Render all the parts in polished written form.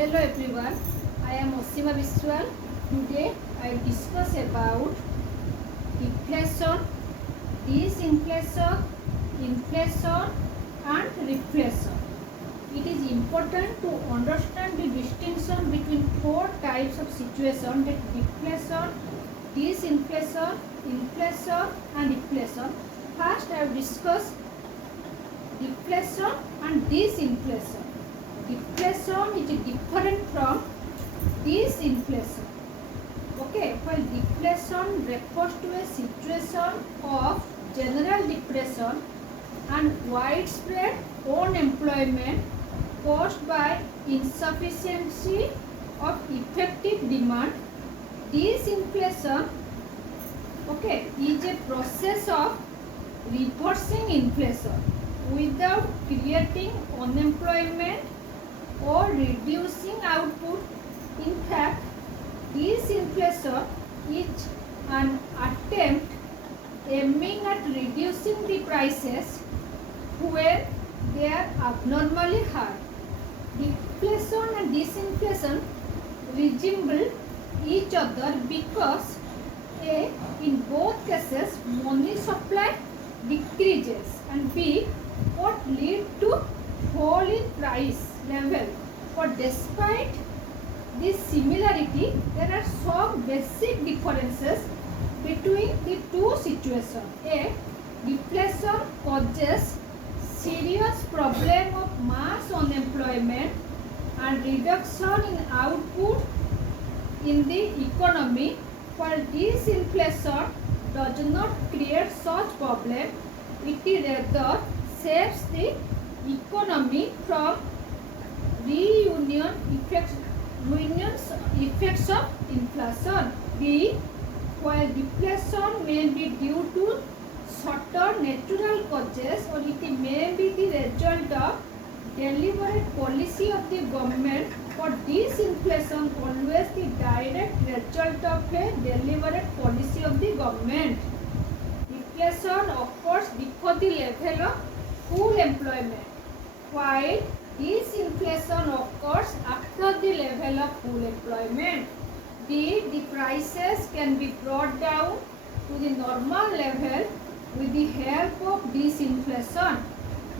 Hello everyone, I am Osima Biswal. Today I will discuss about deflation, disinflation, inflation and reflation. It is important to understand the distinction between four types of situation, that deflation, disinflation, inflation and reflation. First I will discuss deflation and disinflation. Deflation is different from disinflation. Okay, while deflation refers to a situation of general depression and widespread unemployment caused by insufficiency of effective demand, disinflation is a process of reversing inflation without creating unemployment or reducing output. In fact, disinflation is an attempt aiming at reducing the prices when they are abnormally high. Deflation and disinflation resemble each other because A, in both cases money supply decreases, and B, what lead to fall in price level. But despite this similarity, there are some basic differences between the two situations. A, deflation causes serious problem of mass unemployment and reduction in output in the economy, while disinflation does not create such problem. It rather saves the economy from reunion effects of inflation. B, while deflation may be due to certain natural causes or it may be the result of deliberate policy of the government, for disinflation always the direct result of a deliberate policy of the government. Deflation occurs before the level of full employment, while disinflation occurs after the level of full employment. D, the prices can be brought down to the normal level with the help of disinflation,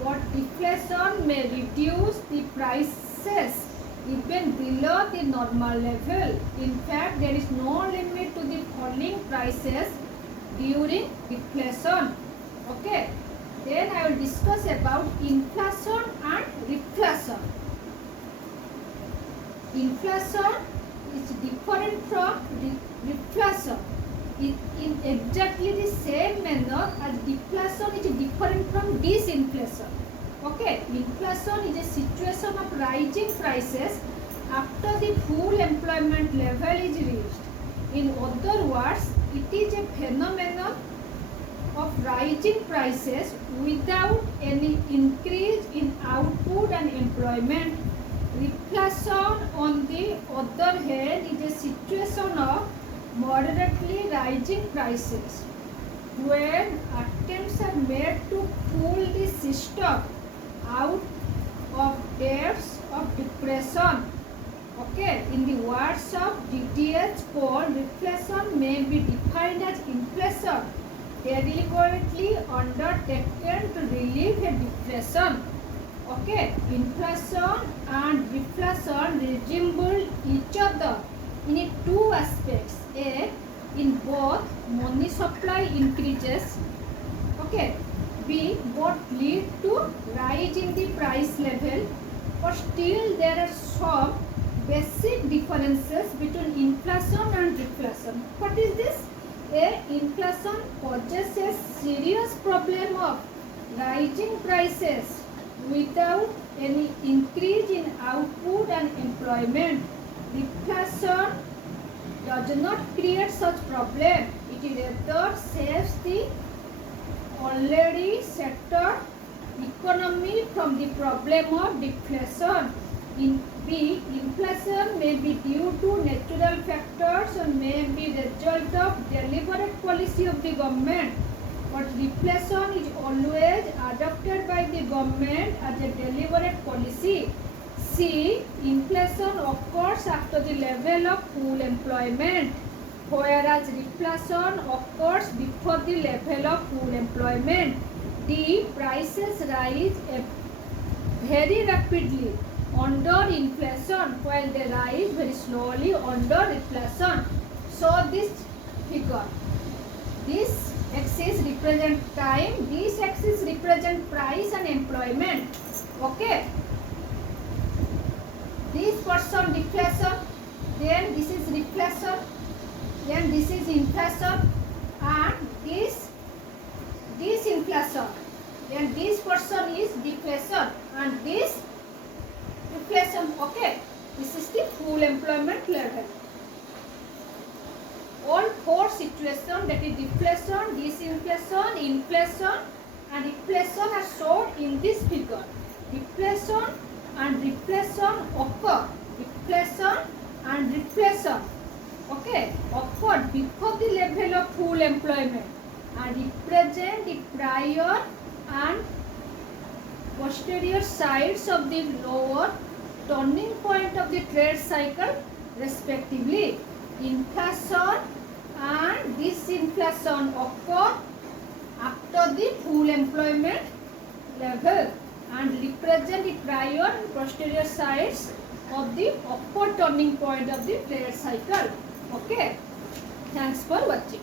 but deflation may reduce the prices even below the normal level. In fact, there is no limit to the falling prices during deflation. Okay. Then I will discuss about inflation and reflation. Inflation is different from reflation in exactly the same manner as deflation is different from disinflation. Okay, inflation is a situation of rising prices after the full employment level is reached. In other words, it is a phenomenon of rising prices without any increase in output and employment. Reflation, on the other hand, is a situation of moderately rising prices when attempts are made to pull the system out of depths of depression. Okay, in the words of DTH Cole, reflation may be defined as inflation deliberately undertaken to relieve a depression. Okay, inflation and reflation resemble each other in two aspects. A, in both money supply increases. Okay, B, both lead to rise in the price level, but still there are some basic differences between inflation and reflation. What is this? A, inflation causes a serious problem of rising prices without any increase in output and employment. Deflation does not create such problem. It rather saves the already settled economy from the problem of deflation. In B, inflation may be due to natural factors or may be result of deliberate policy of the government. But reflation is always adopted by the government as a deliberate policy. C. Inflation occurs after the level of full employment, whereas reflation occurs before the level of full employment. D. Prices rise very rapidly under inflation while they rise very slowly under reflation. So this figure, this axis represent time, this axis represent price and employment. Okay, this person deflation, then this is reflation, then this is inflation, and this inflation, then this person is deflation and this reflation. Okay, this is the full employment level. All four situations, that is deflation, disinflation, inflation and reflation, are shown in this figure. Deflation and reflation occur. Deflation and reflation, okay, occurred before the level of full employment and represent the prior and posterior sides of the lower turning point of the trade cycle respectively. Inflation and disinflation occur after the full employment level and represent the prior and posterior sides of the upward turning point of the trade cycle. Okay, thanks for watching.